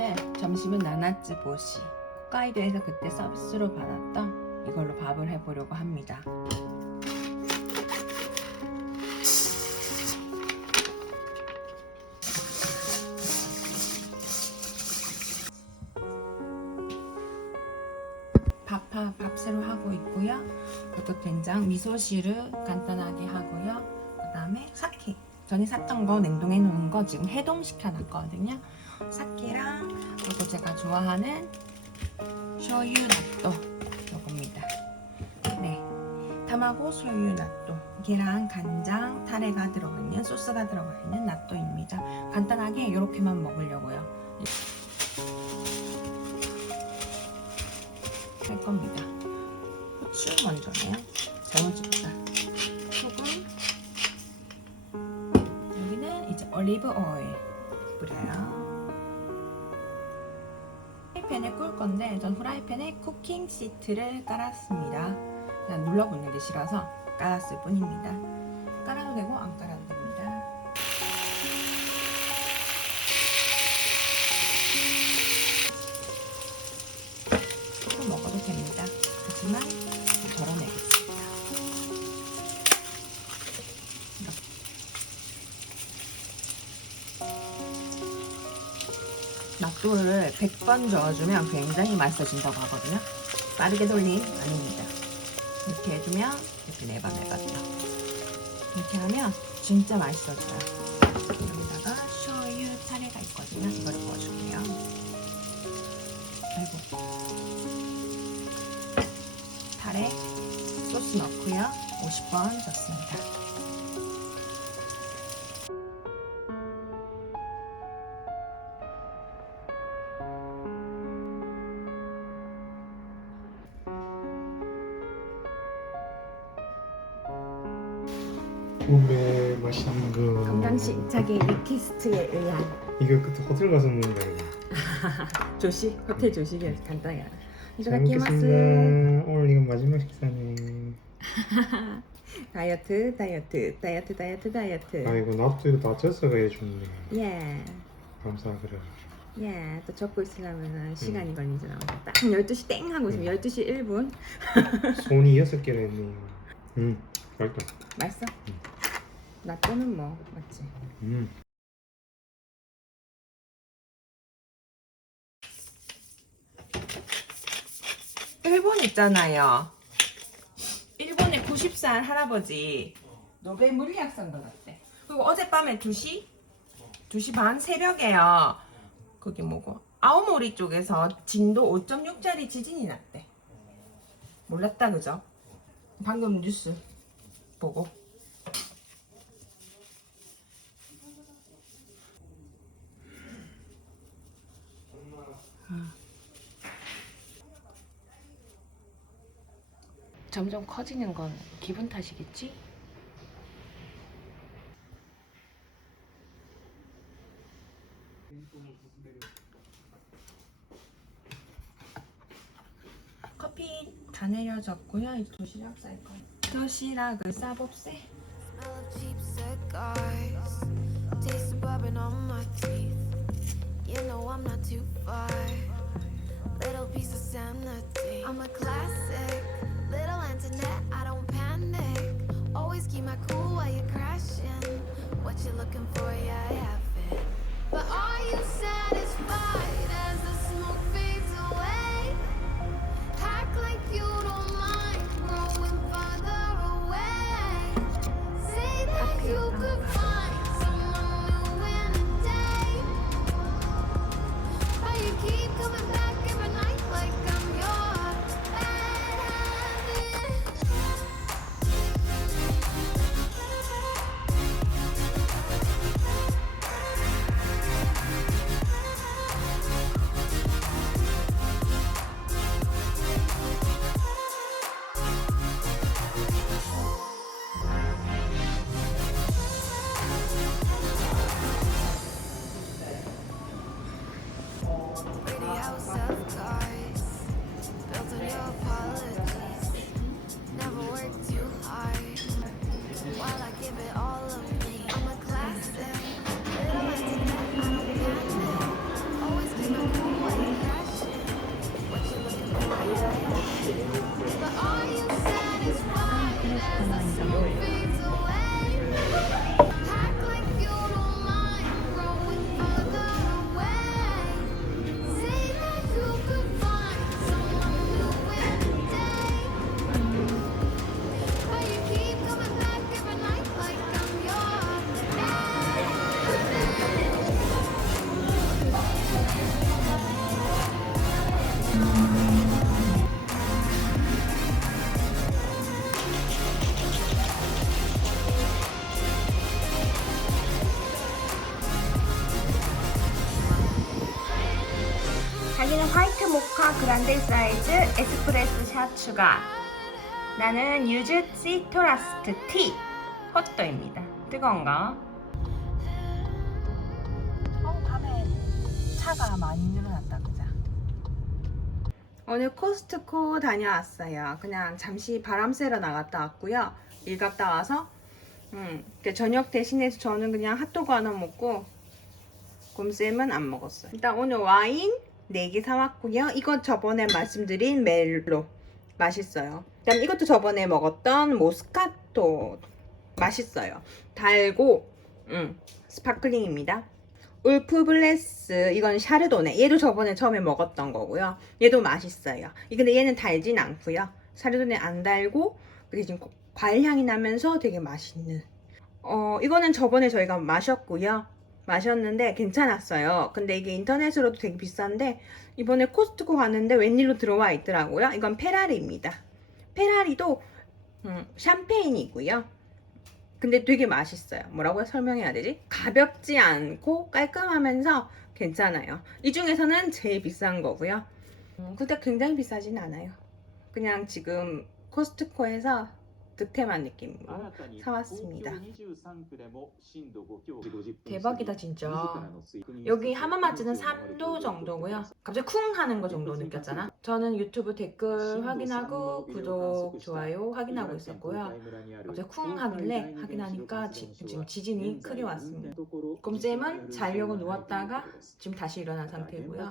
오늘 점심은 나나츠 보시 홋카이도에서 그때 서비스로 받았던 이걸로 밥을 해보려고 합니다. 밥, 밥, 밥 새로 하고 있고요. 그것도 된장, 미소시루 간단하게 하고요. 그 다음에 사케. 전에 샀던 거 냉동해 놓은 거 지금 해동시켜 놨거든요. 사케랑 그리고 제가 좋아하는 쇼유 나또 요겁니다. 네. 타마고 소유 나또 계란, 간장, 타레가 들어가 있는 소스가 들어가 있는 나또입니다. 간단하게 이렇게만 먹으려고요. 할 겁니다. 후추 먼저네요. 잘못 줬다. 소금. 여기는 이제 올리브 오일 뿌려요. 프라이팬에 꿀 건데 전 프라이팬에 쿠킹 시트를 깔았습니다. 그냥 눌러붙는 게 싫어서 깔았을 뿐입니다. 깔아도 되고 안 깔아도 納豆를 100번 저어주면 굉장히 맛있어진다고 하거든요. 빠르게 돌림 아닙니다. 이렇게 해주면 이렇게 네바네바죠. 이렇게 하면 진짜 맛있어져요. 여기다가 쇼유 타레가 있거든요. 이거를 부어줄게요. 아이고. 타레 소스 넣고요. 50번 넣습니다. 꿈의 맛이 담그 건강식 자기 리퀴스트에 의한. 이거 그때 호텔 가서 먹는 거 아니야? 조식? 호텔 조식이 간단해요. 잘 이따다키마스 먹겠습니다. 오늘 이거 마지막 식사네. 다이어트 다이어트 다이어트 다이어트 다이어트. 아 이거 나도 이거 다 젖어가 해줬네 예. 감사 그래 예, 또 적고 있으려면 시간이 걸리잖아. 딱 12시 땡 하고 있으면 음. 12시 1분. 손이 여섯 개나 했네. 음 맛있다 맛있어? 음. 나 또는 뭐, 맞지? 음 일본 있잖아요. 일본의 90살 할아버지 노벨 물리학상 받았대. 그리고 어젯밤에 2시? 2시 반 새벽에요. 그게 뭐고? 아오모리 쪽에서 진도 5.6짜리 지진이 났대. 몰랐다 그죠? 방금 뉴스 보고. 점점 커지는 건 기분 탓이겠지? 커피 다 내려졌고요. 도시락 쌀 거예요. 도시락을 싸봅세. Smell of cheap cigars, taste of bourbon on my teeth. You know I'm not too far. Little piece of sanity. I'm a classic, little Antoinette. I don't panic. Always keep my cool while you're crashing. What you looking for? Yeah, I have it. But are you satisfied 자기는 화이트 모카 그란데 사이즈 에스프레소 샷 추가. 나는 유즈 시토라스트 티 호또입니다. 뜨거운 거. 어, 밤에 차가 많이 늘어났다, 그자. 오늘 코스트코 다녀왔어요. 그냥 잠시 바람 쐬러 나갔다 왔고요. 일 갔다 와서 음, 그 저녁 대신해서 저는 그냥 핫도그 하나 먹고 곰쌤은 안 먹었어요. 일단 오늘 와인 4개 사왔고요. 이건 저번에 말씀드린 멜로. 맛있어요. 그다음 이것도 저번에 먹었던 모스카토. 맛있어요. 달고 음, 스파클링입니다. 울프 블레스. 이건 샤르도네. 얘도 저번에 처음에 먹었던 거고요. 얘도 맛있어요. 이- 근데 얘는 달진 않고요. 샤르도네 안 달고 그리고 지금 고- 과일 향이 나면서 되게 맛있는. 어 이거는 저번에 저희가 마셨고요 마셨는데 괜찮았어요 근데 이게 인터넷으로도 되게 비싼데 이번에 코스트코 갔는데 웬일로 들어와 있더라고요 이건 페라리입니다 페라리도 음, 샴페인이고요 근데 되게 맛있어요. 뭐라고 설명해야 되지? 가볍지 않고 깔끔하면서 괜찮아요. 이 중에서는 제일 비싼 거고요. 음, 근데 굉장히 비싸진 않아요. 그냥 지금 코스트코에서 득템한 느낌. 사왔습니다. 대박이다, 진짜. 여기 하마마츠는 3도 정도고요. 갑자기 쿵 하는 거 정도 느꼈잖아. 저는 유튜브 댓글 확인하고 구독, 좋아요 확인하고 있었고요. 갑자기 쿵 하길래 확인하니까 지, 지금 지진이 크게 왔습니다. 곰쌤은 자려고 누웠다가 지금 다시 일어난 상태고요.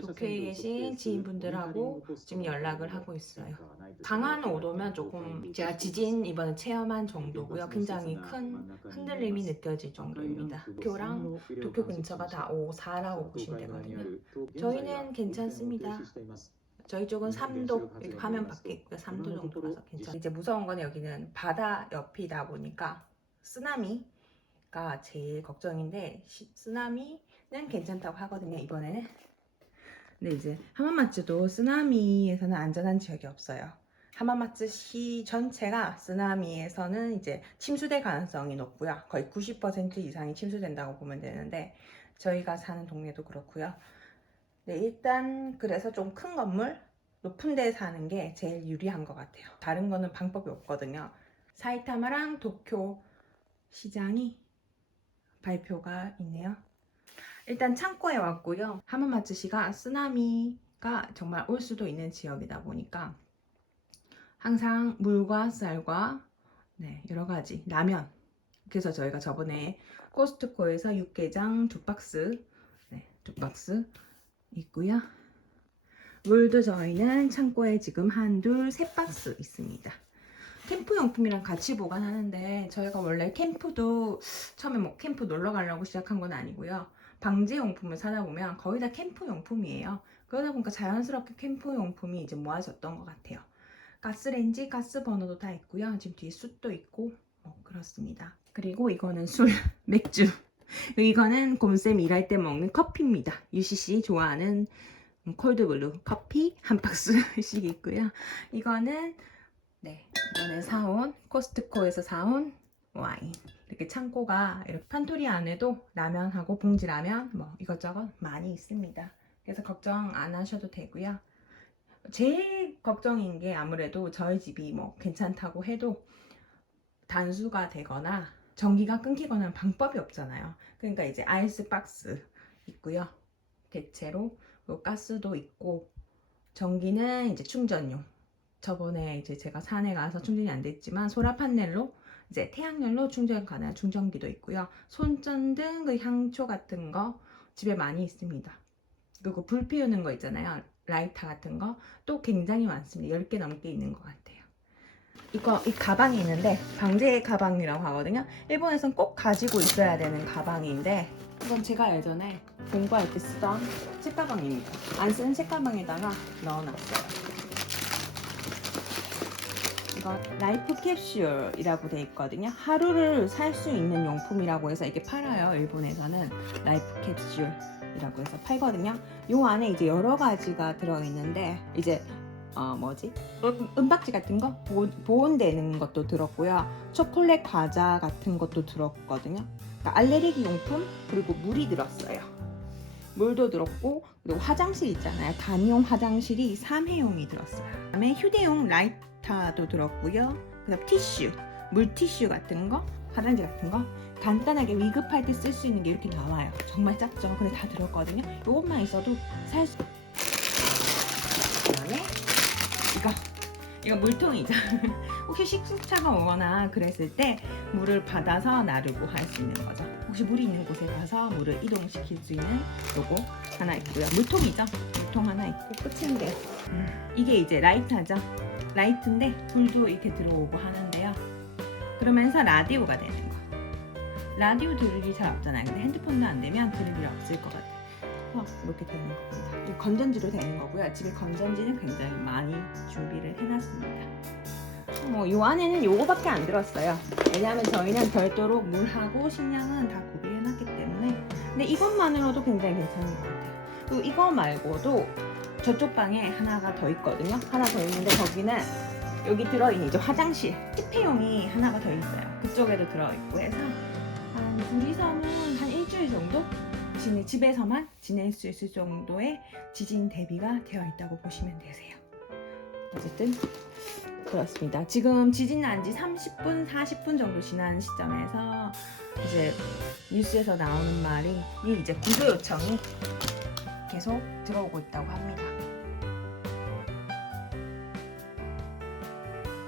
도쿄에 계신 지인분들하고 지금 연락을 하고 있어요. 강한 5도면 조금 제가 지진 이번에 체험한 정도고요. 굉장히 큰 흔들림이 느껴질 정도입니다. 도쿄랑 도쿄 근처가 다 5, 4라고 보시면 되거든요. 저희는 괜찮습니다. 저희 쪽은 3도 이렇게 화면 밖에 있고요. 3도 정도라서 괜찮아요. 이제 무서운 건 여기는 바다 옆이다 보니까 쓰나미가 제일 걱정인데 시- 쓰나미는 괜찮다고 하거든요. 이번에는. 근데 이제 하마마츠도 쓰나미에서는 안전한 지역이 없어요. 하마마츠 시 전체가 쓰나미에서는 이제 침수될 가능성이 높고요. 거의 90% 이상이 침수된다고 보면 되는데 저희가 사는 동네도 그렇고요. 네, 일단 그래서 좀 큰 건물, 높은 데 사는 게 제일 유리한 것 같아요. 다른 거는 방법이 없거든요. 사이타마랑 도쿄 시장이 발표가 있네요. 일단 창고에 왔고요. 하마마츠시가 쓰나미가 정말 올 수도 있는 지역이다 보니까 항상 물과 쌀과 네, 여러 가지 라면. 그래서 저희가 저번에 코스트코에서 육개장 두 박스, 네, 두 박스 있고요. 물도 저희는 창고에 지금 한, 둘, 세 박스 있습니다. 캠프 용품이랑 같이 보관하는데 저희가 원래 캠프도 처음에 뭐 캠프 놀러 가려고 시작한 건 아니고요. 방제 용품을 사다 보면 거의 다 캠프 용품이에요. 그러다 보니까 자연스럽게 캠프 용품이 이제 모아졌던 것 같아요. 가스레인지, 가스 버너도 다 있고요. 지금 뒤에 숯도 있고 뭐 그렇습니다. 그리고 이거는 술, 맥주. 이거는 곰쌤 일할 때 먹는 커피입니다. UCC 좋아하는 콜드블루 커피 한 박스씩 있고요. 이거는 네, 이거는 사온 코스트코에서 사온 와인. 이렇게 창고가 이렇게 판토리 안에도 라면하고 봉지 라면 뭐 이것저것 많이 있습니다. 그래서 걱정 안 하셔도 되고요. 제일 걱정인 게 아무래도 저희 집이 뭐 괜찮다고 해도 단수가 되거나 전기가 끊기거나 방법이 없잖아요. 그러니까 이제 아이스박스 있고요. 대체로 그리고 가스도 있고 전기는 이제 충전용. 저번에 이제 제가 산에 가서 충전이 안 됐지만 소라 판넬로 이제 태양열로 충전 가능한 충전기도 있고요. 손전등, 그 향초 같은 거 집에 많이 있습니다. 그리고 불 피우는 거 있잖아요. 라이터 같은 거 또 굉장히 많습니다. 10개 넘게 있는 것 같아요. 이거 이 가방이 있는데 방제 가방이라고 하거든요. 일본에선 꼭 가지고 있어야 되는 가방인데 이건 제가 예전에 공부할 때 쓰던 책가방입니다. 안 쓰는 책가방에다가 넣어놨어요. 이건 라이프 캡슐이라고 돼 있거든요. 하루를 살 수 있는 용품이라고 해서 이게 팔아요. 일본에서는 라이프 캡슐 이라고 해서 팔거든요. 요 안에 이제 여러 가지가 들어있는데 이제 어 뭐지 음, 은박지 같은 거 보, 보온되는 것도 들었고요. 초콜릿 과자 같은 것도 들었거든요. 그러니까 알레르기 용품 그리고 물이 들었어요. 물도 들었고 그리고 화장실 있잖아요. 단용 화장실이 3회용이 들었어요. 그다음에 휴대용 라이터도 들었고요. 그다음 티슈, 물티슈 같은 거, 화장지 같은 거 간단하게 위급할 때 쓸 수 있는 게 이렇게 나와요. 정말 작죠? 근데 다 들었거든요. 이것만 있어도 살 수. 그다음에 이거 이거 물통이죠. 혹시 식수차가 오거나 그랬을 때 물을 받아서 나르고 할 수 있는 거죠. 혹시 물이 있는 곳에 가서 물을 이동시킬 수 있는 요거 하나 있고요. 물통이죠. 물통 하나 있고 끝인데 음, 이게 이제 라이터죠. 라이트인데 불도 이렇게 들어오고 하는데요. 그러면서 라디오가 되는 거. 라디오 일이 잘 없잖아요. 근데 핸드폰도 안 되면 일 없을 것 같아요. 그래서 이렇게 되는 겁니다. 건전지로 되는 거고요. 집에 건전지는 굉장히 많이 준비를 해놨습니다. 뭐, 요 안에는 요거밖에 안 들었어요. 왜냐하면 저희는 별도로 물하고 식량은 다 구비해놨기 때문에. 근데 이것만으로도 굉장히 괜찮은 것 같아요. 그리고 이거 말고도 저쪽 방에 하나가 더 있거든요. 하나 더 있는데 거기는 여기 들어있는 이제 화장실, tip회용이 하나가 더 있어요. 그쪽에도 들어있고 해서 한 둘이서는 한 일주일 정도 지내, 집에서만 지낼 수 있을 정도의 지진 대비가 되어 있다고 보시면 되세요. 어쨌든 그렇습니다. 지금 지진 난 지 30분, 40분 정도 지난 시점에서 이제 뉴스에서 나오는 말이 이 이제 구조 요청이 계속 들어오고 있다고 합니다.